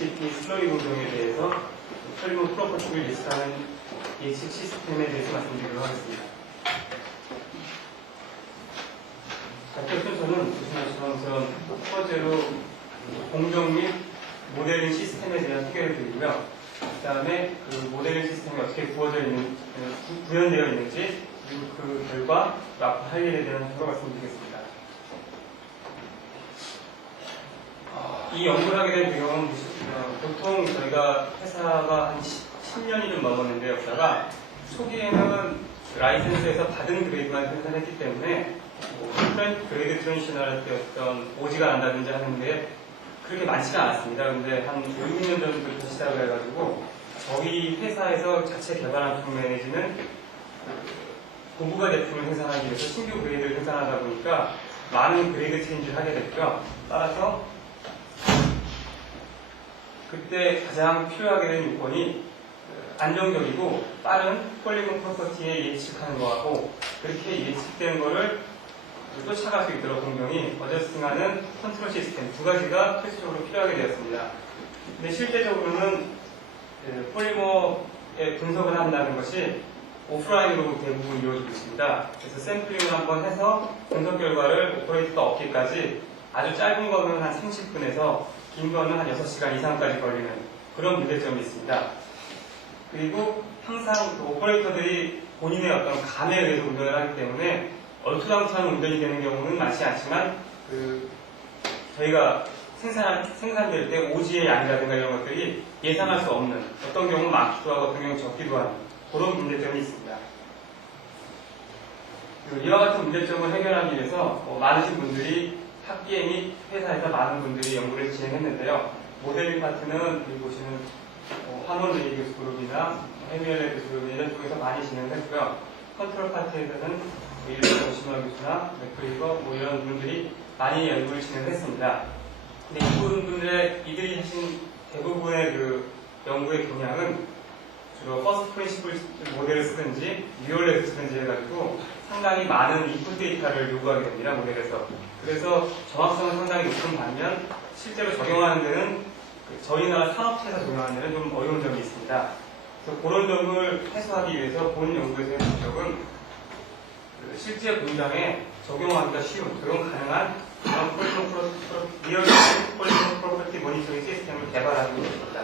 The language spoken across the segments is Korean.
HTTP 슬로이 공정에 대해서 폴리몬 프로퍼티를 예측하는 예측 시스템에 대해서 말씀드리도록 하겠습니다. 작전 순서는 보시는 것처럼 첫 번째로 공정 및 모델링 시스템에 대한 소개를 드리고요. 그 다음에 그 모델링 시스템이 어떻게 구현되어 있는지, 그리고 그 결과 앞으로 할 일에 대한 서로 말씀드리겠습니다. 이 연구를 하게 된 배경은 보통 저희가 회사가 한 10년이 좀 넘었는데 역사가 초기에는 라이센스에서 받은 그레이드만 생산했기 때문에 그레이드 트랜지셔널 때 어떤 오지가 난다든지 하는데 그렇게 많지가 않았습니다. 근데 한 5, 6년 전부터 시작을 해가지고 저희 회사에서 자체 개발한 제품 매니지는 고부가 제품을 생산하기 위해서 신규 그레이드를 생산하다 보니까 많은 그레이드 체인지를 하게 됐죠. 따라서 그때 가장 필요하게 된 요건이 안정적이고 빠른 폴리곤 프로퍼티에 예측하는 거하고, 그렇게 예측된 거를 쫓아갈 수 있도록 공정이 어저스팅하는 컨트롤 시스템 두 가지가 필수적으로 필요하게 되었습니다. 근데 실제적으로는 폴리머의 분석을 한다는 것이 오프라인으로 대부분 이루어지고 있습니다. 그래서 샘플링을 한번 해서 분석 결과를 오퍼레이터가 얻기까지 아주 짧은 거는 한 30분에서 긴 거는 한 6시간 이상까지 걸리는 그런 문제점이 있습니다. 그리고 항상 그 오퍼레이터들이 본인의 어떤 감에 의해서 운전을 하기 때문에 얼토당토한 운전이 되는 경우는 많지 않지만 저희가 생산될 때 오지의 양이라든가 이런 것들이 예상할 수 없는, 어떤 경우는 많기도 하고 어떤 경우는 적기도 하는 그런 문제점이 있습니다. 이와 같은 문제점을 해결하기 위해서 많으신 분들이 학계 및 회사에서 많은 분들이 연구를 진행했는데요. 모델링 파트는 여기 보시는 하몬 레이디우스 그룹이나 헤미엘 레이디우스 그룹 이런 쪽에서 많이 진행을 했고요. 컨트롤 파트에서는 일본 오시마 교수나 맥크리거 이런 분들이 많이 연구를 진행했습니다. 근데 이들이 하신 대부분의 그 연구의 경향은 주로 퍼스트 프린시플 모델을 쓰든지 리얼렛을 쓰든지 해가지고 상당히 많은 인풋 데이터를 요구하게 됩니다. 모델에서. 그래서 정확성은 상당히 높은 반면 실제로 적용하는 데는 저희 나라 산업체에서 적용하는 데는 좀 어려운 점이 있습니다. 그래서 그런 점을 해소하기 위해서 본 연구에서의 목적은 실제 공장에 적용하기가 쉬운, 적용 가능한 리얼 폴리곤 프로퍼티 모니터링 시스템을 개발하는 것입니다.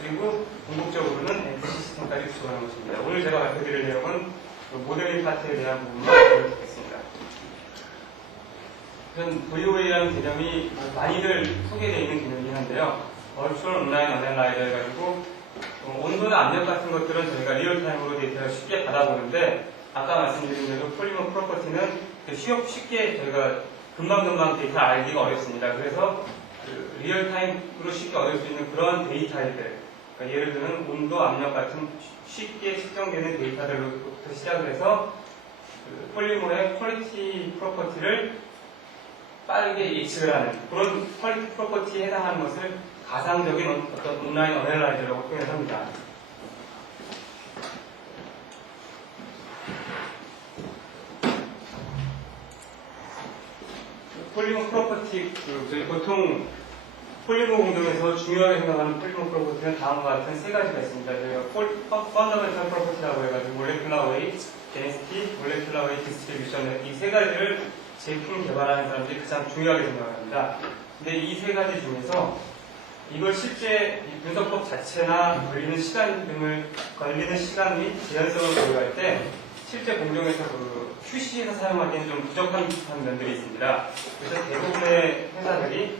그리고 궁극적으로는 NC 시스템까지 구축하는 것입니다. 오늘 제가 발표드릴 내용은 모델링 파트에 대한 부분만 알려드리겠습니다. 우선 VOA라는 개념이 많이들 소개되어 있는 개념이긴 한데요. Virtual Online Analyzer 해가지고 온도나 압력 같은 것들은 저희가 리얼타임으로 데이터를 쉽게 받아보는데, 아까 말씀드린 대로 폴리몬 프로퍼티는 쉽게 저희가 금방금방 데이터 알기가 어렵습니다. 그래서 리얼타임으로 쉽게 얻을 수 있는 그런 데이터들, 그러니까 예를 들면 온도, 압력 같은 쉽게 측정되는 데이터들로부터 시작을 해서 폴리몬의 퀄리티 프로퍼티를 빠르게 예측을 하는 그런 퀄리티 프로퍼티에 해당하는 것을 가상적인 어떤 온라인 어널라이저라고 표현을 합니다. 폴리몬 프로퍼티, 저희 보통 폴리몬 공정에서 중요하게 생각하는 폴리몬 프로퍼티는 다음과 같은 세 가지가 있습니다. 저희가 펀더멘털 프로퍼티라고 해가지고 몰레큘러 웨이트, 데니시티, 몰레큘러 웨이트 디스트리뷰션, 이 세 가지를 제품 개발하는 사람들이 가장 중요하게 생각합니다. 근데 이 세 가지 중에서 이걸 실제 이 분석법 자체나 걸리는 시간 및 제한성을 고려할 때 실제 공정에서 QC에서 사용하기에는 좀 부족한 면들이 있습니다. 그래서 대부분의 회사들이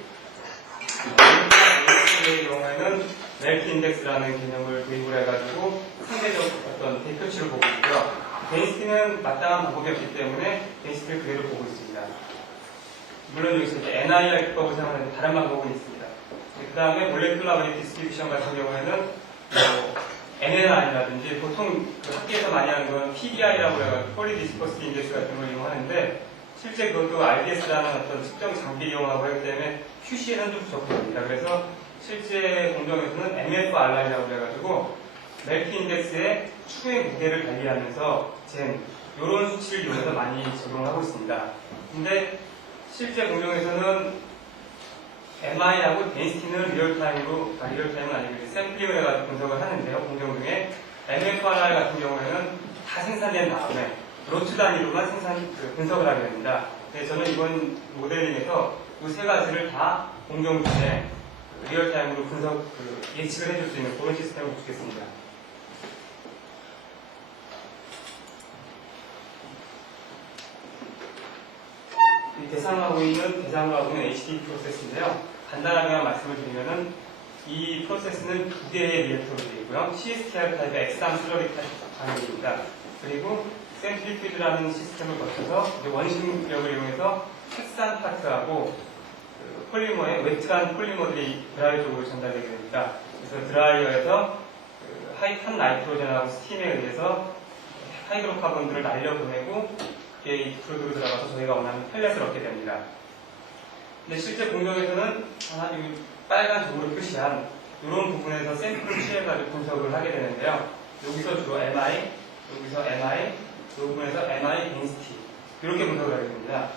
의 경우에는 멜트 인덱스라는 개념을 도입을 해가지고 상대적 어떤 대표치를 보고 있고요. 데니시티는 마땅한 방법이 없기 때문에 데니시티를 그대로 보고 있습니다. 물론 여기서 이제 NIR 기법을 사용하는 다른 방법은 있습니다. 그 다음에 몰레큘러 웨이트 디스트리뷰션 같은 경우에는 NNI라든지 보통 학계에서 많이 하는 건 PDI라고 해가지고 폴리 디스퍼시티 인덱스 같은 걸 이용하는데, 실제 그것도 RDS라는 어떤 측정 장비 이용하고 하기 때문에 QC에는 좀 부족합니다. 그래서 실제 공정에서는 MFRI라고 해가지고 멜트 인덱스의 추의 무게를 달리하면서 이런 수치를 이용해서 많이 적용을 하고 있습니다. 근데 실제 공정에서는 MI하고 데인시티는 리얼타임은 아니고 샘플링을 해가지고 분석을 하는데요. 공정 중에 MFRI 같은 경우에는 다 생산된 다음에 로트 단위로만 분석을 하게 됩니다. 저는 이번 모델링에서 이 세 가지를 다 공정 중에 리얼타임으로 예측을 해줄 수 있는 그런 시스템을 구축했습니다. 대상으로 하고 있는 HDD 프로세스인데요. 간단하게만 말씀을 드리면은 이 프로세스는 두 개의 리액터로 되어 있고요. CSTR 타입의 액상 슬러리 반응입니다. 그리고 센트리퓨즈라는 시스템을 거쳐서 원심력을 이용해서 핵산 파트하고 폴리머의 웨트한 폴리머들이 드라이어 쪽으로 전달되게 됩니다. 그래서 드라이어에서 하이탄 나이트로젠하고 스팀에 의해서 하이드로카본들을 날려보내고 그게 이 프로드로 들어가서 저희가 원하는 펠렛을 얻게 됩니다. 근데 실제 공정에서는 이 빨간 점으로 표시한 이런 부분에서 샘플을 취해가지고 분석을 하게 되는데요. 여기서 주로 MI, 여기서 MI, 이 부분에서 MI 데인시티 이렇게 분석을 하게 됩니다.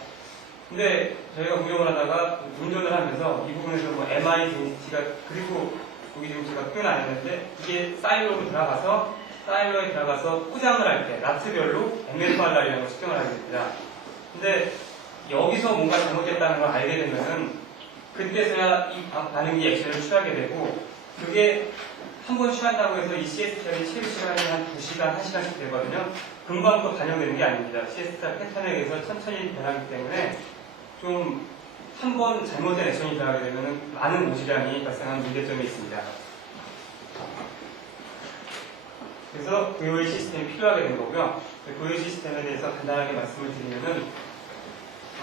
근데 저희가 운영을 하다가 운전을 하면서 이 부분에서 MI 데인시티가 그리고 여기 지금 제가 표현 안 했는데 이게 사일로에 들어가서 포장을 할 때 라트별로 MFR이라는 걸 측정을 하게 됩니다. 근데 여기서 뭔가 잘못됐다는 걸 알게 되면은 그때서야 이 반응이 액션을 취하게 되고 그게 한 번 취한다고 해서 이 CSTR이 체류 시간이 한 2시간, 1시간씩 되거든요. 금방 또 반영되는 게 아닙니다. CSTR 패턴에 의해서 천천히 변하기 때문에 좀 한 번 잘못된 액션이 들어가게 되면 많은 모질량이 발생하는 문제점이 있습니다. 그래서 VOA 시스템이 필요하게 된 거고요. VOA 시스템에 대해서 간단하게 말씀을 드리면은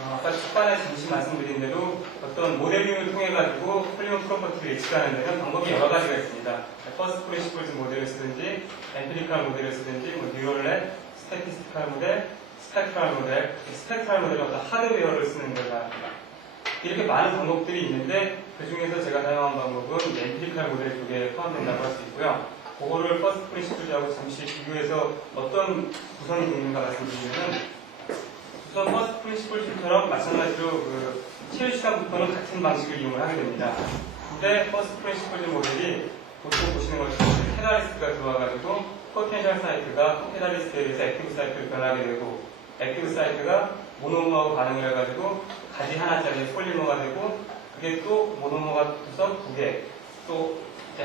아까 초반에 잠시 말씀드린 대로 어떤 모델링을 통해 가지고 폴리머 프로퍼티를 예측하는 데는 방법이 여러 가지가 있습니다. 퍼스트 프린시플즈 모델을 쓰든지, 엠피리컬 모델을 쓰든지, 뉴럴넷, 스태티스티컬 모델, 스펙트럴 모델은 어떤 하드웨어를 쓰는 거다. 이렇게 많은 방법들이 있는데 그 중에서 제가 사용한 방법은 엠피리컬 모델 쪽에 포함된다고 할 수 있고요. 그거를 퍼스트 프린시플즈하고 잠시 비교해서 어떤 구성이 되는가 말씀드리면은 우선 퍼스트 프린시플즈처럼 마찬가지로 체류 시간부터는 같은 방식을 이용을 하게 됩니다. 근데 퍼스트 프린시플즈 모델이 보통 보시는 것처럼 캐탈리스트가 들어와가지고 포텐셜 사이트가 캐탈리스트에 의해서 액티브 사이트를 변하게 되고 액티브 사이트가 모노머하고 반응을 해가지고 가지 하나짜리 폴리머가 되고 그게 또 모노머가 붙어서 두 개, 또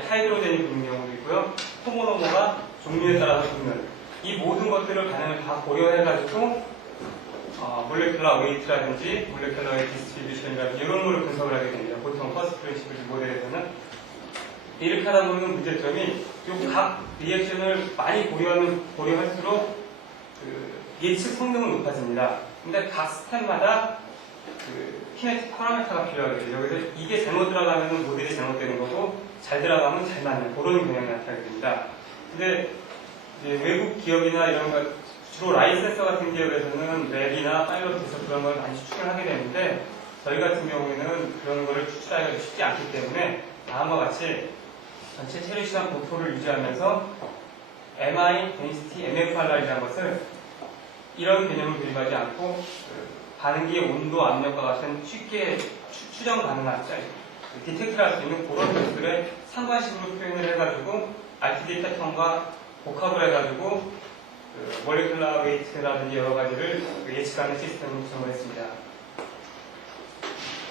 하이드로젠이 붙는 경우도 있고요. 호모노머가 종류에 따라서 붙는 이 모든 것들을 반응을 다 고려해가지고 몰레큘러 웨이트라든지 몰레큘러 디스트리뷰션이라든지 이런 거를 분석을 하게 됩니다. 보통 퍼스트 프린시플 모델에서는 이렇게 하다 보면 문제점이 각 리액션을 많이 고려할수록 예측 성능은 높아집니다. 근데 각 스텝마다 키네틱 파라미터가 필요하게 돼요. 여기서 이게 잘못 들어가면 모델이 잘못되는 거고 잘 들어가면 잘 맞는 그런 경향이 나타나게 됩니다. 근데 이제 외국 기업이나 이런 거 주로 라이센서 같은 기업에서는 랩이나 파일럿에서 그런 걸 많이 추출을 하게 되는데 저희 같은 경우에는 그런 거를 추출하기가 쉽지 않기 때문에 다음과 같이 전체 체류 시간 목표를 유지하면서 MI, 데인시티, MFR이라는 것을 이런 개념을 도입하지 않고 반응기의 온도, 압력과 같은 쉽게 추정 가능한 디텍트를 할 수 있는 그런 것들의 상관식으로 표현을 해가지고 RTD 패턴과 복합을 해가지고 몰레큘러 웨이트라든지 여러 가지를 예측하는 시스템을 구성을 했습니다.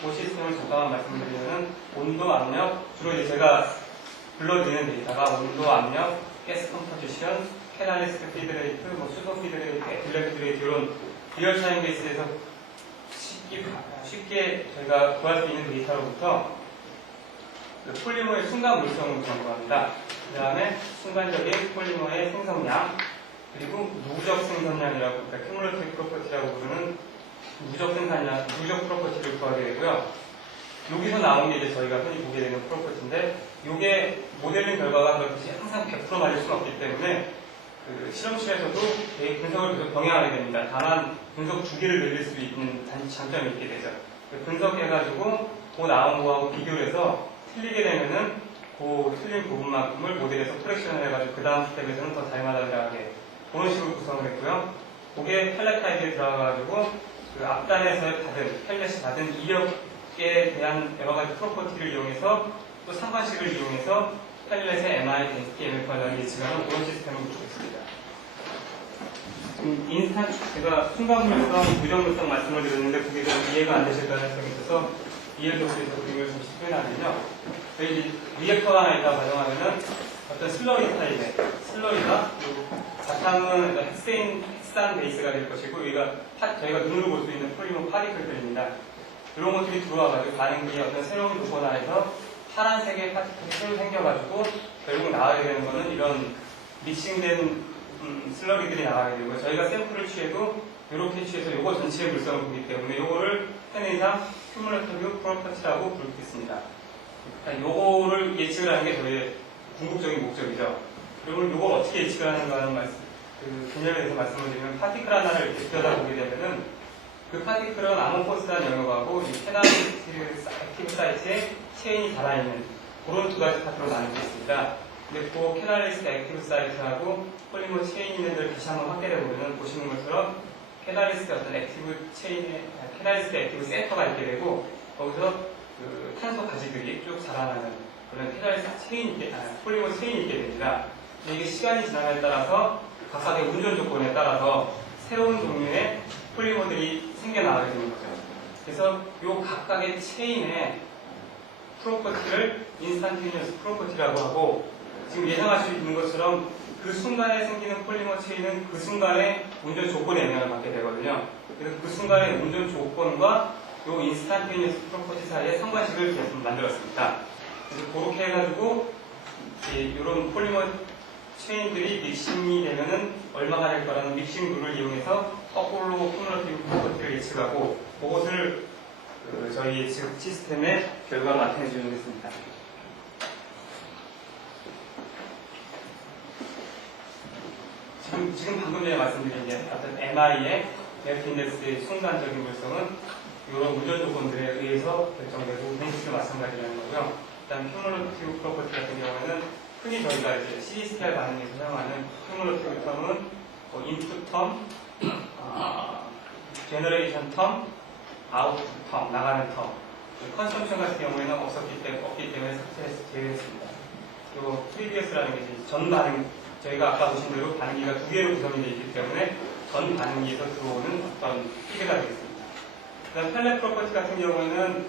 그 시스템을 잠깐만 말씀드리면 온도, 압력, 주로 이제 제가 불러드리는 데이터가 온도, 압력, 가스 컴포지션, 캐탈리스트 피드레이트, 수소 피드레이트, 에틸렌 피드레이트 이런 리얼타임 베이스에서 쉽게 저희가 구할 수 있는 데이터로부터 폴리머의 순간 물성을 점검합니다. 그 다음에 순간적인 폴리머의 생성량, 그리고 누적 생성량이라고, 그러니까 큐뮬러티브 프로퍼티라고 부르는 누적 생산량, 누적 프로퍼티를 구하게 되고요. 여기서 나온 게 이제 저희가 흔히 보게 되는 프로퍼티인데, 이게 모델링 결과가 그렇듯이 항상 100% 맞을 수는 없기 때문에 실험실에서도 분석을 계속 병행하게 됩니다. 다만 분석 주기를 늘릴 수 있는 장점이 있게 되죠. 분석해가지고 그 나온 거하고 비교를 해서 틀리게 되면은 그 틀린 부분만큼을 모델에서 코렉션을 해가지고 그 다음 스텝에서는 더 잘 맞아나가게 그런 식으로 구성을 했고요. 그게 펠렛 타입에 들어가가지고 앞단에서 펠렛이 받은 이력 각에 대한 여러 가지 프로퍼티를 이용해서 또 상관식을 이용해서 펠렛의 MI, density, MF 관련을 예측하는 그런 시스템을 구축했습니다. 제가 순간물성, 부정물성 말씀을 드렸는데 그게 좀 이해가 안 되실 가능성이 있어서 이해를 돕기 위해서 그림을 좀 표현하면요. 저희 리액터가 하나 있다고 가정하면은 어떤 슬러리 스타일의 슬러리가 바탕은 핵산 베이스가 될 것이고 여기가 저희가 눈으로 볼 수 있는 폴리머 파티클들입니다. 이런 것들이 들어와가지고 반응기에 어떤 새로운 조건 안에서 파란색의 파티클이 새로 생겨가지고 결국 나와야 되는 거는 이런 믹싱된 슬러리들이 나와야 되고 저희가 샘플을 취해도 이렇게 취해서 이거 전체의 물성을 보기 때문에 이거를 펜의상 큐뮬러티브 프로퍼티라고 부르겠습니다. 요거를 예측을 하는 게 저희의 궁극적인 목적이죠. 그러면 이걸 어떻게 예측을 하는가 하는 그 개념에 대해서 말씀을 드리면 파티클 하나를 이렇게 들여다보게 되면은 그 파티클은 아몬포스라는 영역하고 이 페널리스트 액티브 사이트에 체인이 달아있는 그런 두 가지 파트로 나누고 있습니다. 근데 그 페널리스트 액티브 사이트하고 폴리머 체인 있는 데를 다시 한번 확대해 보면은 보시는 것처럼 페널리스트 어떤 액티브 체인에 페널리스트 액티브 센터가 있게 되고 거기서 그 탄소 가지들이 쭉 자라나는 그런 페널리스트 체인 폴리머 체인이 있게 됩니다. 이게 시간이 지남에 따라서 각각의 운전 조건에 따라서 새로운 종류의 폴리머들이 생겨나게 되는 거죠. 그래서 이 각각의 체인의 프로퍼티를 인스탄테니어스 프로퍼티라고 하고 지금 예상할 수 있는 것처럼 그 순간에 생기는 폴리머 체인은 그 순간의 운전 조건에 영향을 받게 되거든요. 그래서 그 순간의 운전 조건과 이 인스탄테니어스 프로퍼티 사이에 상관식을 계속 만들었습니다. 그래서 그렇게 해가지고 이런 폴리머 체인들이 믹싱이 되면은 얼마가 될 거라는 믹싱 룰을 이용해서 거꾸로 큐뮬러티브 프로퍼티를 예측하고 그것을 저희 예측 시스템의 결과로 나타내 주는 것입니다. 지금 방금 전에 말씀드린 게 어떤 MI의 네트 인덱스의 순간적인 물성은 이런 운전 조건들에 의해서 결정되고 벤치도 마찬가지라는 거고요. 일단 큐뮬러티브 프로퍼티 같은 경우에는 흔히 저희가 이제 CDCR 반응에서 사용하는 큐뮬러티브 텀은 인풋 텀, 제너레이션 텀, 아웃풋 텀, 나가는 텀. 컨섬션 같은 경우에는 없기 때문에 제외했습니다. 그리고 프리비어스라는 게 전 반응, 저희가 아까 보신 대로 반응기가 두 개로 구성이 되어 있기 때문에 전 반응기에서 들어오는 어떤 피드가 되겠습니다. 그다음 펠렛 프로퍼티 같은 경우에는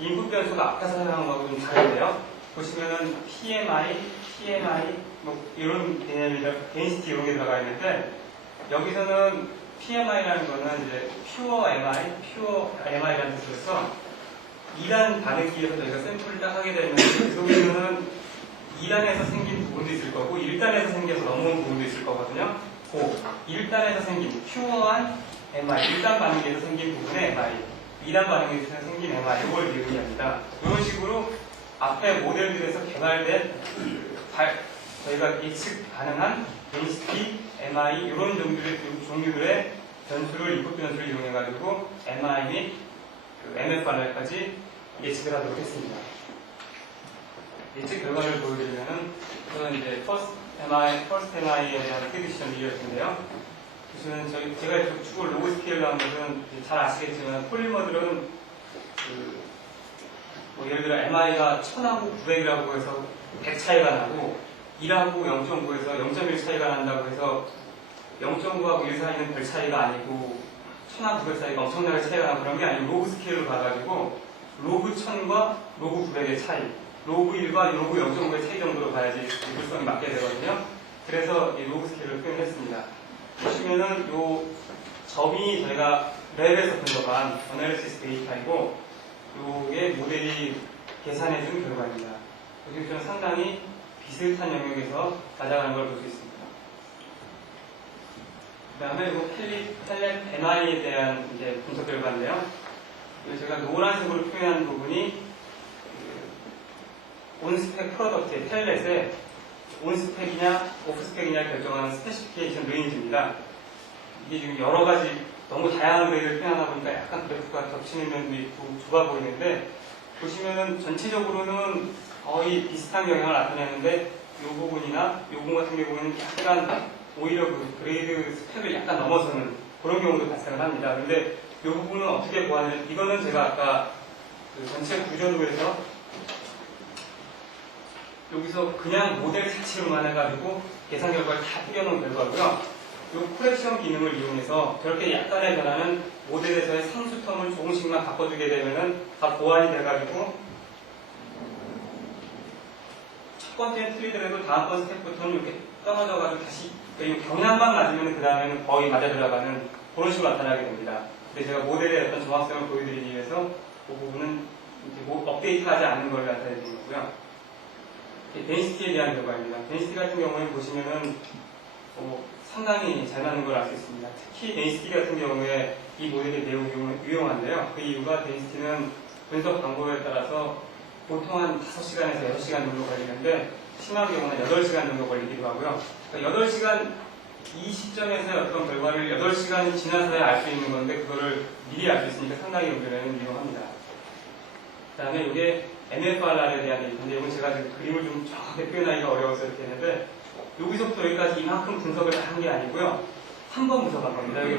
인풋 변수가 아까 사용한 거하고 좀 다른데요. 보시면은 PMI 뭐 이런 개념이라 density 이런 게 들어가 있는데 여기서는 PMI라는 거는 이제 pure MI라는 뜻으로서 2단 반응기에서 저희가 샘플을 딱 하게 되면 그 속에는 2단에서 생긴 부분도 있을 거고 1단에서 생겨서 넘어온 부분도 있을 거거든요. 그 1단에서 생긴 pure한 MI, 1단 반응기에서 생긴 부분의 MI, 2단 반응기에서 생긴 MI 이걸 의미합니다. 이런 식으로 앞에 모델들에서 개발된 저희가 예측 가능한 density, MI 이런 종류들의 변수를 인풋 변수를 이용해가지고 MI 및 MF 반응까지 예측을 하도록 했습니다. 예측 결과를 보여드리면은 저는 이제 First MI에 대한 프리디션 리얼인데요. 보시면 제가 이쪽 축을 로그 스케일로 한 것은 잘 아시겠지만 폴리머들은 뭐 예를 들어 MI가 1000하고 900이라고 해서 100 차이가 나고 1하고 0.9에서 0.1 차이가 난다고 해서 0.9하고 1 사이는 별 차이가 아니고 1000하고 900 사이가 엄청나게 차이가 나고 그런 게 아니고 로그 스케일로 가가지고 로그 1000과 로그 900의 차이, 로그 1과 로그 0.9의 차이 정도로 봐야지 일부성이 맞게 되거든요. 그래서 이 로그 스케일을 표현했습니다. 보시면은 요 점이 저희가 랩에서 분석한 어널리시스 데이터이고 요게 모델이 계산해준 결과입니다. 여기 좀 상당히 비슷한 영역에서 낮아가는 걸 볼 수 있습니다. 그 다음에 요 펠렛 MI에 대한 이제 분석 결과인데요. 제가 노란색으로 표현한 부분이 온스펙 프로덕트의 펠렛의 온스펙이냐 오프스펙이냐 결정하는 스페시피케이션 레인지입니다. 이게 지금 여러 가지 너무 다양한 그래프를 표현하다 보니까 약간 그래프가 겹치는 면도 있고 좁아 보이는데 보시면은 전체적으로는 거의 비슷한 영향을 나타내는데 이 부분이나 이 부분 같은 경우는 약간 오히려 그 그레이드 스펙을 약간 넘어서는 그런 경우도 발생을 합니다. 근데 이 부분은 어떻게 보았냐면 이거는 제가 아까 그 전체 구조로 해서 여기서 그냥 모델 색칠만 해가지고 계산 결과를 다 뿌려놓은 결과고요. 이 콜렉션 기능을 이용해서 저렇게 약간의 변화는 모델에서의 상수 텀을 조금씩만 바꿔주게 되면은 다 보완이 돼가지고 첫 번째는 틀리더라도 다음번 스텝부터는 이렇게 떨어져가지고 다시 경향만 맞으면 그 다음에는 거의 맞아 들어가는 그런 식으로 나타나게 됩니다. 근데 제가 모델의 어떤 정확성을 보여드리기 위해서 그 부분은 이제 업데이트하지 않는 걸 나타내는 거고요. 데인시티에 대한 결과입니다. 데인시티 같은 경우에 보시면은 상당히 잘 맞는 걸 알 수 있습니다. 특히 데인시티 같은 경우에 이 모델이 매우 유용한데요. 그 이유가 데인시티는 분석 방법에 따라서 보통 한 5시간에서 6시간 정도 걸리는데 심한 경우는 8시간 정도 걸리기도 하고요. 그러니까 8시간 이 시점에서의 어떤 결과를 8시간이 지나서야 알 수 있는 건데 그거를 미리 알 수 있으니까 상당히 연결에는 유용합니다. 그 다음에 이게 MFRR에 대한 데이터인데 이건 제가 지금 그림을 좀 정확하게 표현하기가 어려워서 이렇게 했는데 여기서부터 여기까지 이만큼 분석을 한 게 아니고요. 한 번 분석한 겁니다. 여기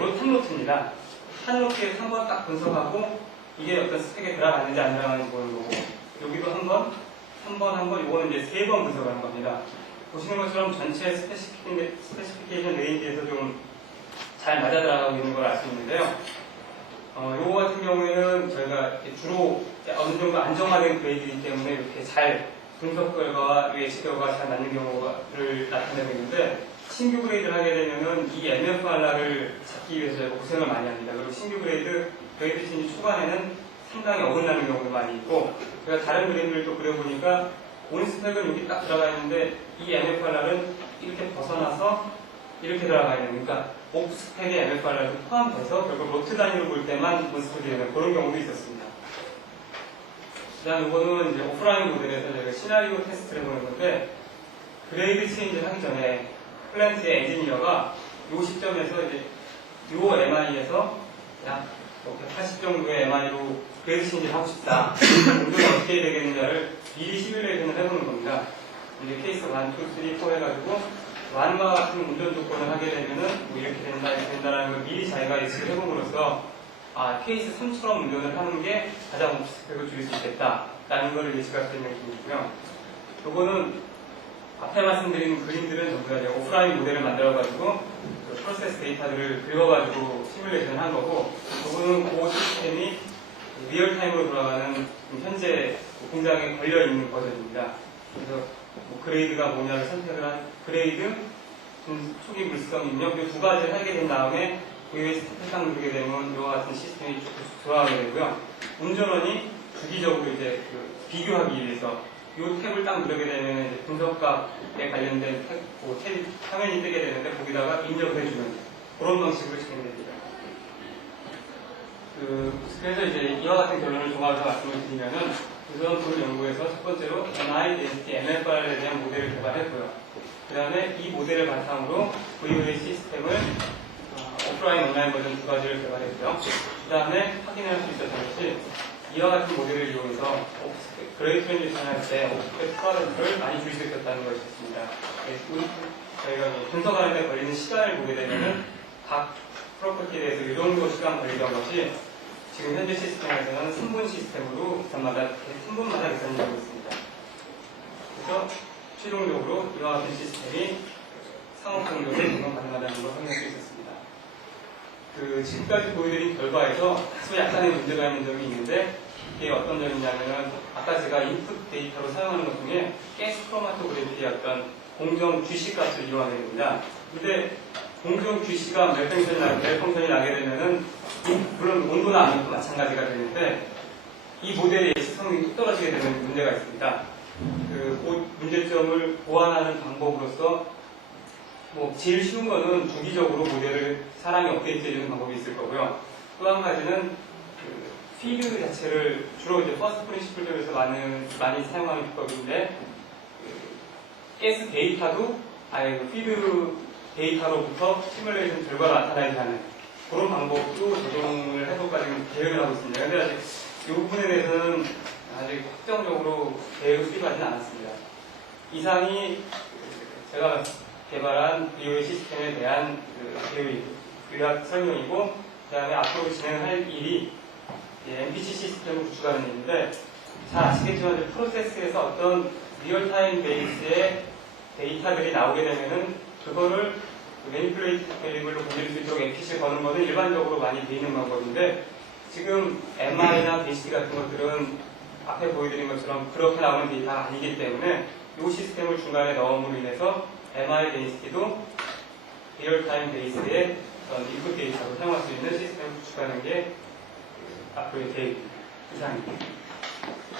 한 로트에서 한 번 딱 분석하고 이게 어떤 스펙에 들어가는지 안 들어가는지 보는 거고 여기도 한 번, 이거는 이제 3번 분석을 한 겁니다. 보시는 것처럼 전체 스페시피케이션 레인지에서 좀 잘 맞아 들어가고 있는 걸 알 수 있는데요. 요거 같은 경우에는 저희가 주로 어느 정도 안정화된 그레이드이기 때문에 이렇게 잘 분석 결과와 예측 결과가 잘 맞는 경우를 나타내고 있는데 신규 그레이드를 하게 되면은 이 MFRR을 찾기 위해서 저희가 고생을 많이 합니다. 그리고 신규 그레이드 체인지 초반에는 상당히 어긋나는 경우도 많이 있고 제가 다른 그림을 또 그려보니까 온 스펙은 여기 딱 들어가 있는데 이 MFRR은 이렇게 벗어나서 이렇게 들어가 있는 그러니까 옥 스펙의 MFRR도 포함돼서 결국 로트 단위로 볼 때만 분석이 되는 그런 경우도 있었습니다. 그 다음 이거는 이제 오프라인 모델에서 저희가 시나리오 테스트를 해보는 건데 그레이드 체인지를 하기 전에 플랜트의 엔지니어가 이 시점에서 이제 이 MI에서 약 180 정도의 MI로 그레이드 체인지를 하고 싶다. 운동이 어떻게 되겠느냐를 미리 시뮬레이션을 해보는 겁니다. 이제 케이스 1, 2, 3, 4 해가지고 완과 같은 운전 조건을 하게 되면은 뭐 이렇게 된다, 이렇게 된다라는 걸 미리 자기가 예측을 해봄으로써 케이스 3처럼 운전을 하는 게 가장 스펙을 줄일 수 있겠다라는 걸 예측할 수 있는 기능이고요. 요거는 앞에 말씀드린 그림들은 전부 다 오프라인 모델을 만들어가지고 그 프로세스 데이터들을 긁어가지고 시뮬레이션을 한 거고 요거는 그 시스템이 리얼타임으로 돌아가는 현재 공장에 걸려있는 버전입니다. 그래서 뭐 그레이드가 뭐냐를 선택을 한 그레이드, 초기 물성 입력 이 두 가지를 하게 된 다음에 VOS 스택을 누르게 되면 이와 같은 시스템이 쭉 돌아가게 되고요. 운전원이 주기적으로 이제 비교하기 위해서 이 탭을 딱 누르게 되면 이제 분석값에 관련된 탭 화면이 뜨게 되는데 거기다가 입력을 해주는 그런 방식으로 진행됩니다. 그래서 이제 이와 같은 결론을 종합해서 말씀을 드리면은 우선 그 연구에서 첫 번째로 MI, density, MFR에 대한 모델을 개발했고요. 그 다음에 이 모델을 바탕으로 VOA 시스템을 오프라인, 온라인 버전 두 가지를 개발했고요. 그 다음에 확인할 수 있었던 것이 이와 같은 모델을 이용해서 그레이드 트랜지션 할 때 오프스펙 프로덕트를 많이 줄일 수 있었다는 것이었습니다. 저희가 분석하는 데 걸리는 시간을 보게 되면은 각 프로퍼티에 대해서 이 정도 시간 걸리던 것이 지금 현재 시스템에서는 3분 시스템으로 3분마다 계산이 되고 있습니다. 그래서 최종적으로 이와 같은 시스템이 상업 공격을 적용 가능하다는 걸 확인할 수 있었습니다. 지금까지 보여드린 결과에서 다소 약간의 문제가 있는 점이 있는데 이게 어떤 점이냐면은 아까 제가 인풋 데이터로 사용하는 것 중에 가스 크로마토그래피의 어떤 공정 Gc 값을 이용하게 됩니다. 근데 공정 Gc가 몇 펑션이 나게 되면은 물론 온도나 압력도 마찬가지가 되는데 이 모델의 예측성이 뚝 떨어지게 되는 문제가 있습니다. 그 문제점을 보완하는 방법으로서 제일 쉬운 거는 주기적으로 모델을 사람이 업데이트해주는 방법이 있을 거고요. 또 한 가지는 피드 자체를 주로 이제 퍼스트 프린시플 쪽에서 많이 사용하는 기법인데 가스 데이터도 아예 피드 데이터로부터 시뮬레이션 결과가 나타나지 않는 그런 방법도 적용을 해볼까 지금 계획을 하고 있습니다. 근데 아직 이 부분에 대해서는 아직 확정적으로 계획을 수립하지는 않았습니다. 이상이 제가 개발한 VOA 시스템에 대한 요약 설명이고, 그 다음에 앞으로 진행할 일이 MPC 시스템을 구축하는 일인데, 잘 아시겠지만 이제 프로세스에서 어떤 리얼타임 베이스의 데이터들이 나오게 되면은 그거를 매니플레이트 베리블로 보낼 수 있도록 MPC를 거는 것은 일반적으로 많이 돼 있는 방법인데, 지금 MI나 BC 같은 것들은 앞에 보여드린 것처럼 그렇게 나오는 데이터가 아니기 때문에 이 시스템을 중간에 넣음으로 인해서 MI 데인시티도 리얼타임 베이스의 어떤 인풋 데이터로 사용할 수 있는 시스템을 구축하는 게 앞으로의 계획 이상입니다.